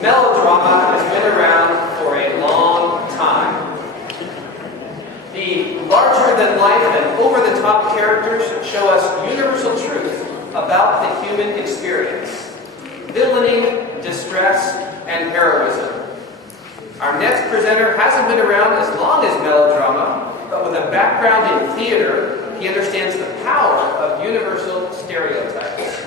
Melodrama has been around for a long time. The larger-than-life and over-the-top characters show us universal truth about the human experience: villainy, distress, and heroism. Our next presenter hasn't been around as long as melodrama, but with a background in theater, he understands the power of universal stereotypes.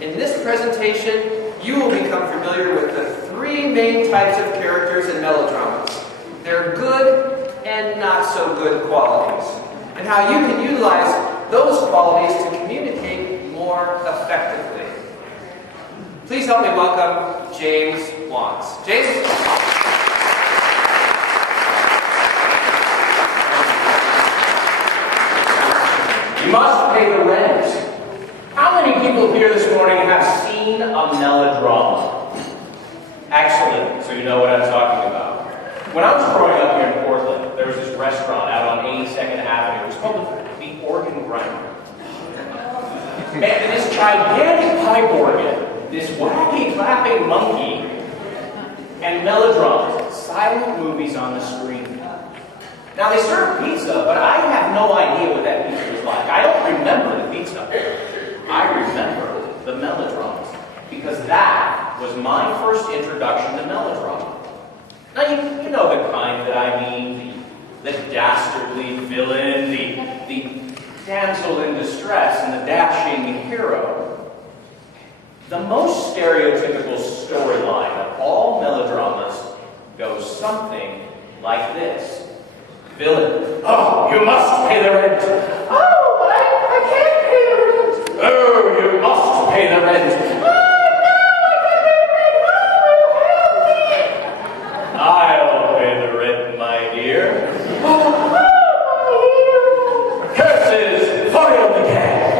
In this presentation, you will become familiar with the three main types of characters in melodramas, their good and not so good qualities, and how you can utilize those qualities to communicate more effectively. Please help me welcome James Wantz. James? You must pay the rent. How many people here this morning have seen a melodrama? Excellent, so you know what I'm talking about. When I was growing up here in Portland, there was this restaurant out on 82nd Avenue. It was called the Organ Grinder. Man, this gigantic pipe organ, this wacky clapping monkey, and melodramas, silent movies on the screen. Now, they serve pizza, but I have no idea what that pizza was like. I don't remember the pizza. I remember the melodramas, because that was my first introduction to melodrama. Now, you know the kind that I mean, the dastardly villain, the damsel in distress, and the dashing hero. The most stereotypical storyline of all melodramas goes something like this. Villain: oh, you must pay the rent. Oh, I can't pay the rent. Oh, you must pay the rent. Oh, no, I'll pay the rent, my dear. Curses, foiled again.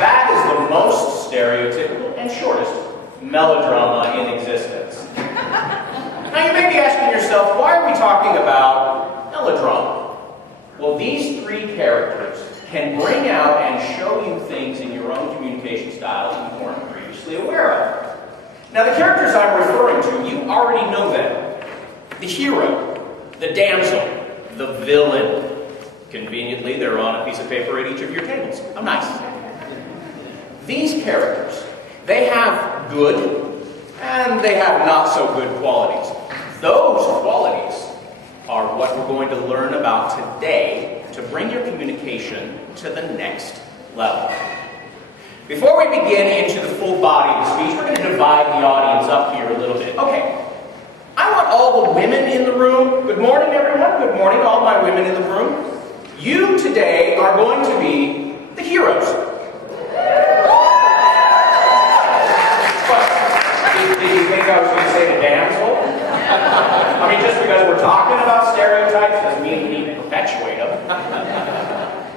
That is the most stereotypical and shortest melodrama in existence. Now you may be asking yourself, why are we talking about melodrama? Well, these three characters can bring out and show you things in your own communication style you weren't previously aware of. Now the characters I'm referring to, you already know them. The hero, the damsel, the villain. Conveniently, they're on a piece of paper at each of your tables. How nice. These characters, they have good and they have not so good qualities. Those qualities are what we're going to learn about today to bring your communication to the next level. Before we begin into the full body of the speech, we're going to divide the audience up here a little bit. Okay, I want all the women in the room. Good morning, everyone. Good morning, all my women in the room. You today are going to be the heroes. Did you think I was going to say the damsel? I mean, just because we're talking about stereotypes doesn't mean we need to perpetuate them.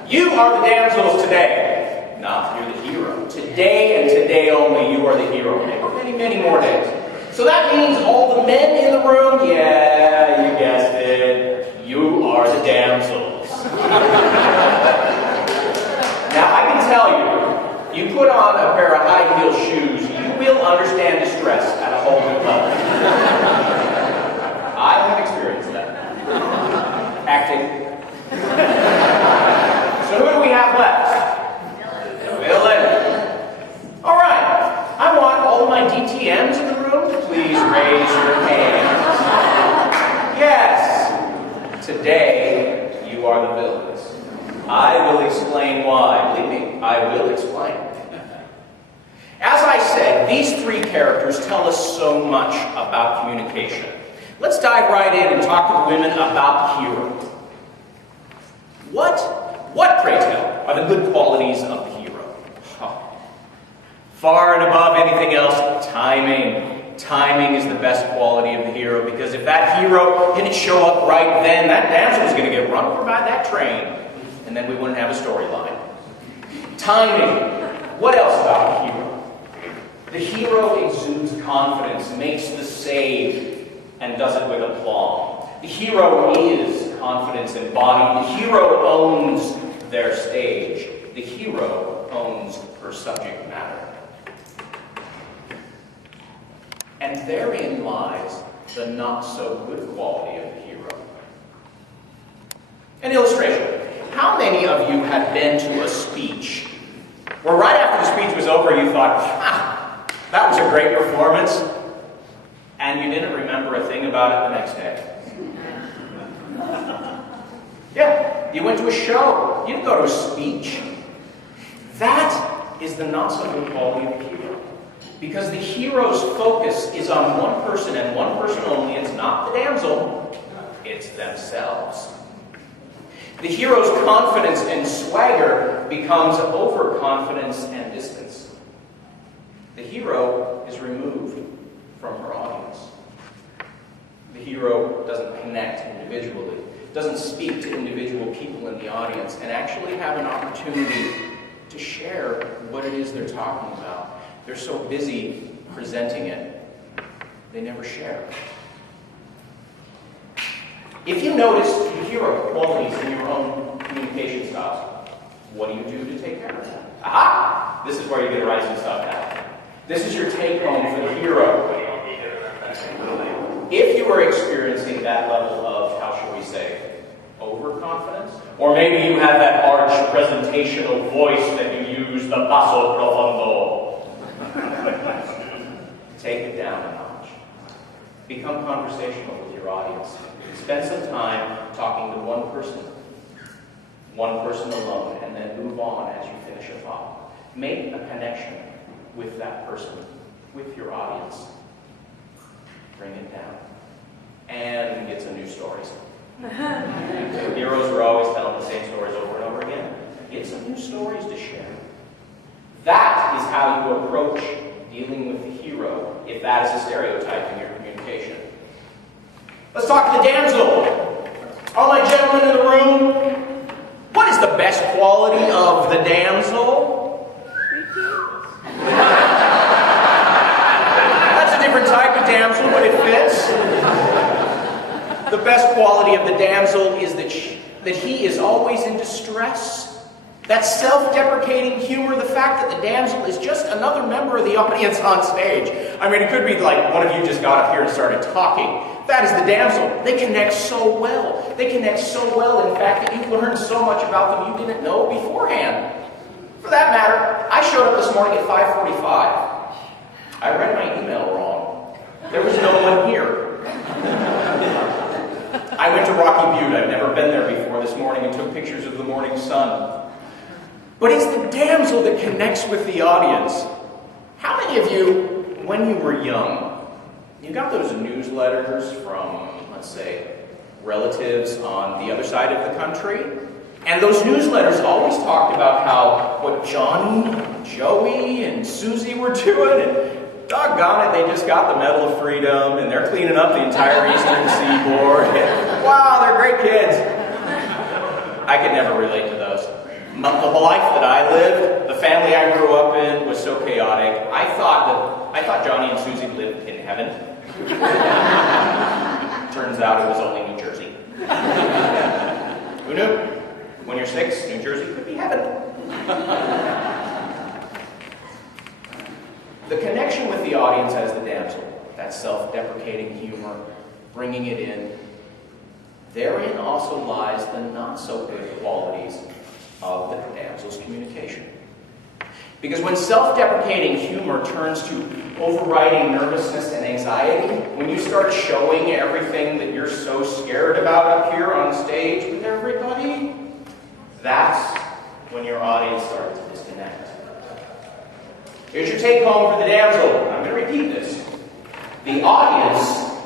You are the damsels today. No, you're the hero. Today and today only, you are the hero. Many, many more days. So that means all the men in the room, yeah, you guessed it, you are the damsels. Now, I can tell you, you put on a pair of high-heel shoes, you will understand distress at a whole new level. I have experienced that. Acting, Today, you are the villains. I will explain why. Believe me, I will explain. As I said, these three characters tell us so much about communication. Let's dive right in and talk to the women about hero. What, pray tell, are the good qualities of the hero? Far and above anything else, timing. Timing is the best quality of the hero, because if that hero didn't show up right then, that damsel was going to get run over by that train, and then we wouldn't have a storyline. Timing. What else about the hero? The hero exudes confidence, makes the save, and does it with aplomb. The hero is confidence embodied. The hero owns their stage. The hero owns her subject matter. And therein lies the not-so-good quality of the hero. An illustration. How many of you have been to a speech where right after the speech was over you thought, that was a great performance, and you didn't remember a thing about it the next day? Yeah, you went to a show. You didn't go to a speech. That is the not-so-good quality of the hero. Because the hero's focus is on one person and one person only. It's not the damsel, it's themselves. The hero's confidence and swagger becomes overconfidence and distance. The hero is removed from her audience. The hero doesn't connect individually, doesn't speak to individual people in the audience, and actually have an opportunity to share what it is they're talking about. They're so busy presenting it, they never share. If you notice the hero qualities in your own communication styles, what do you do to take care of that? Aha! This is where you get a rising star hat. This is your take home for the hero. If you are experiencing that level of, how shall we say, overconfidence, or maybe you have that arch presentational voice that you use, the basso profondo, take it down a notch. Become conversational with your audience. Spend some time talking to one person alone, and then move on as you finish a thought. Make a connection with that person, with your audience. Bring it down. And get some new stories. Heroes are always telling the same stories over and over again. Get some new stories to share. That is how you approach dealing with the hero, if that is a stereotype in your communication. Let's talk to the damsel. All my gentlemen in the room, what is the best quality of the damsel? That's a different type of damsel, but it fits. The best quality of the damsel is that he is always in distress. That self-deprecating humor, the fact that the damsel is just another member of the audience on stage. I mean, it could be like one of you just got up here and started talking. That is the damsel. They connect so well. They connect so well, in fact, that you learned so much about them you didn't know beforehand. For that matter, I showed up this morning at 5:45. I read my email wrong. There was no one here. I went to Rocky Butte. I've never been there before this morning and took pictures of the morning sun. But it's the damsel that connects with the audience. How many of you, when you were young, you got those newsletters from, let's say, relatives on the other side of the country? And those newsletters always talked about what Johnny, Joey, and Susie were doing, and doggone it, they just got the Medal of Freedom, and they're cleaning up the entire Eastern Seaboard. Wow, they're great kids. I could never relate to those. The life that I lived, the family I grew up in, was so chaotic. I thought Johnny and Susie lived in heaven. Turns out it was only New Jersey. Who knew? When you're 6, New Jersey could be heaven. The connection with the audience as the damsel, that self-deprecating humor, bringing it in, therein also lies the not-so-good qualities of the damsel's communication. Because when self-deprecating humor turns to overriding nervousness and anxiety, when you start showing everything that you're so scared about up here on That's when your audience starts to disconnect. Here's your take home for the damsel. I'm going to repeat this. The audience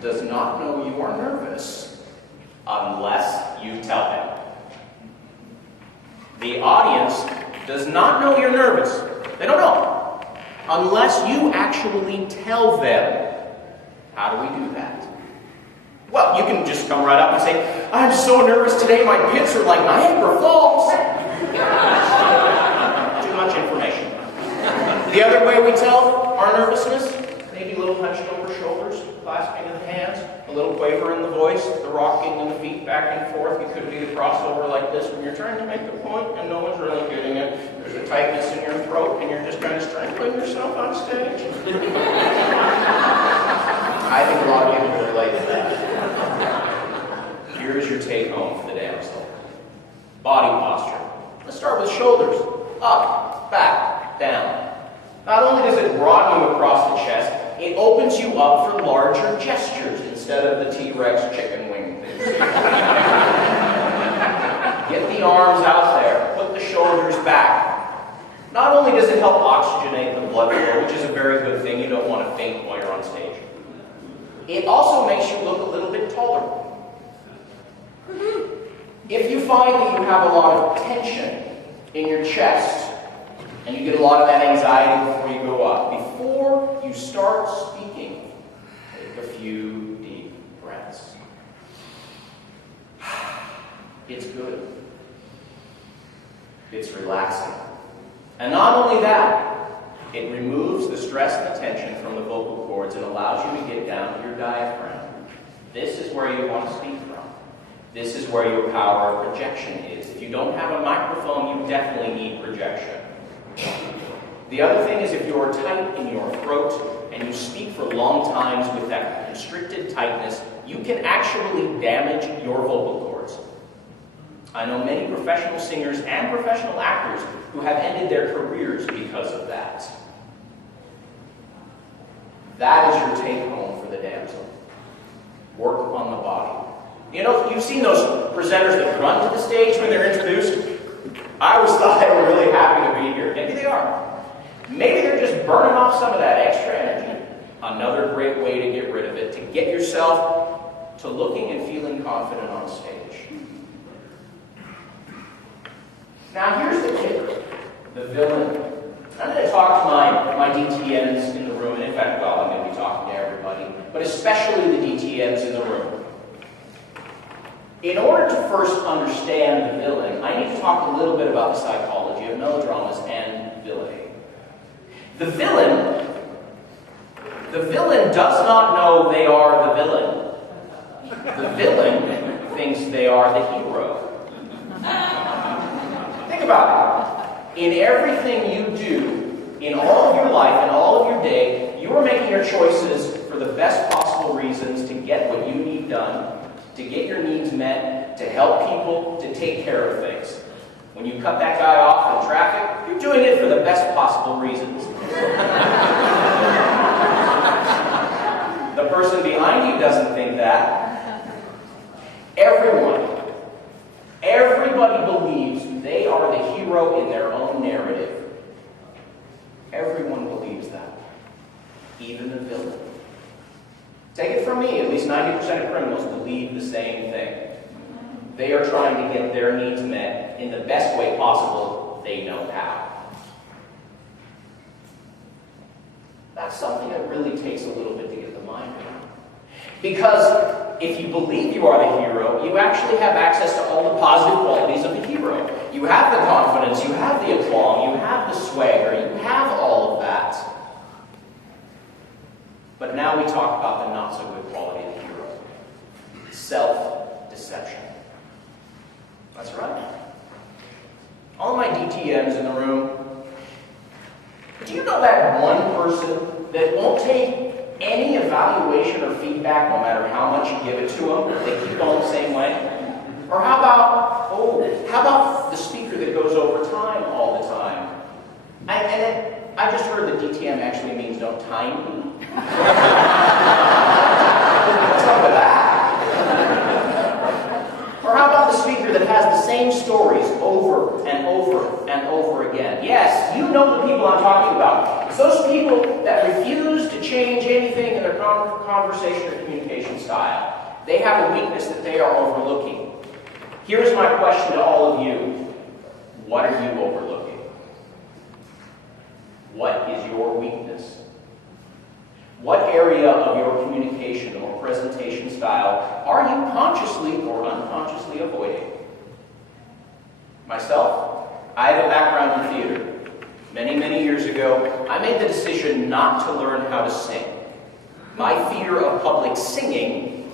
does not know you are nervous unless you tell them. The audience does not know you're nervous. They don't know. Unless you actually tell them. How do we do that? Well, you can just come right up and say, I'm so nervous today, my pits are like Niagara Falls. Too much information. The other way we tell our nervousness, maybe a little hunched over shoulders, clasping of the hands, a little quaver in the voice, the rocking of the feet back and forth. It could be the crossover like this when you're trying to make a point and no one's really getting it. There's a tightness in your throat and you're just kind of strangling yourself on stage. I think a lot of people can relate to that. Here's your take home for the damsel. Body posture. Let's start with shoulders. Up, back, down. Not only does it broaden you across the chest, it opens you up for larger gestures instead of the T-Rex chicken wing things. Get the arms out there. Put the shoulders back. Not only does it help oxygenate the blood flow, which is a very good thing, you don't want to faint while you're on stage. It also makes you look a little bit taller. If you find that you have a lot of tension in your chest, and you get a lot of that anxiety before you go up, before you start speaking, take a few deep breaths. It's good. It's relaxing. And not only that, it removes the stress and the tension from the vocal cords and allows you to get down to your diaphragm. This is where you want to speak from. This is where your power of projection is. If you don't have a microphone, you definitely need projection. The other thing is if you're tight in your throat and you speak for long times with that constricted tightness, you can actually damage your vocal cords. I know many professional singers and professional actors who have ended their careers because of that. That is your take home for the damsel. Work on the body. You know, you've seen those presenters that run to the stage when they're introduced. I always thought they were really happy to be here. Maybe they are. Maybe they're just burning off some of that extra energy. Another great way to get rid of it, to get yourself to looking and feeling confident on stage. Now here's the kicker, the villain. I'm going to talk to my DTNs in the room, and in fact, well, I'm going to be talking to everybody, but especially the DTNs in the room. In order to first understand the villain, I need to talk a little bit about the psychology of melodramas and villainy. The villain does not know they are the villain. The villain thinks they are the hero. Think about it. In everything you do, in all of your life and all of your day, you are making your choices for the best possible reasons to get what you need done, to get your needs met, to help people, to take care of things. When you cut that guy off in traffic, you're doing it for the best possible reasons. The person behind you doesn't think that. Everybody believes they are the hero in their own narrative. Everyone believes that. Even the villain. Take it from me, at least 90% of criminals believe the same thing. They are trying to get their needs met in the best way possible they know how. That's something that really takes a little bit to get the mind around. Because if you believe you are the hero, you actually have access to all the positive qualities of the hero. You have the confidence, you have the aplomb, you have the swagger, you have all of that. But now we talk about the not-so-good quality of the hero. Self-deception. That's right. All my DTMs in the room, do you know that one person that won't take any evaluation or feedback no matter how much you give it to them? They keep going the same way? Or how about the speaker that goes over time all the time? I just heard that DTM actually means don't time me. What's up with that? Or how about the speaker that has the same stories over and over and over again. Yes, you know the people I'm talking about. It's those people that refuse to change anything in their conversation or communication style. They have a weakness that they are overlooking. Here's my question to all of you. What are you overlooking? What is your weakness? What area of your communication or presentation style are you consciously or unconsciously avoiding? Myself, I have a background in theater. Many, many years ago, I made the decision not to learn how to sing. My fear of public singing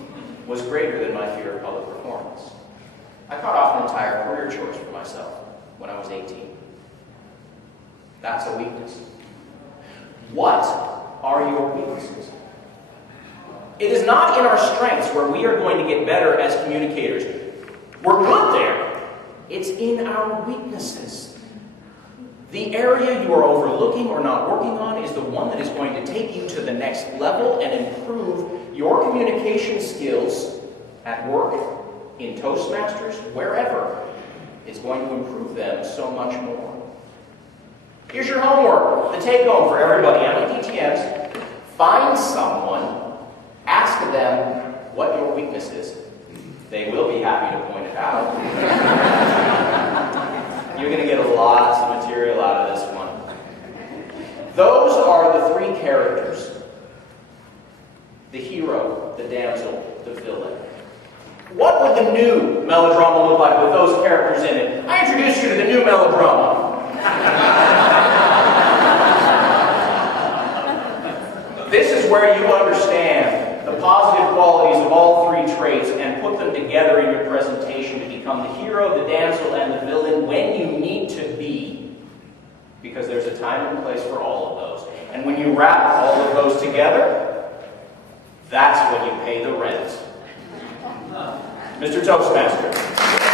was greater than my fear of public performance. I cut off an entire career choice for myself when I was 18. That's a weakness. What are your weaknesses? It is not in our strengths where we are going to get better as communicators. We're good there. It's in our weaknesses. The area you are overlooking or not working on is the one that is going to take you to the next level and improve your communication skills at work, in Toastmasters, wherever. It's going to improve them so much more. Here's your homework, the take-home for everybody. MITTMs, find someone, ask them what your weakness is. They will be happy to point it out. You're going to get lots of material out of this one. Those are the three characters. The hero, the damsel, the villain. What would the new melodrama look like with those characters in it? I introduced you to the new melodrama. This is where you understand the positive qualities of all three traits and put them together in your presentation to become the hero, the damsel, and the villain when you need to be. Because there's a time and place for all of those. And when you wrap all of those together, that's when you pay the rent. Mr. Toastmaster.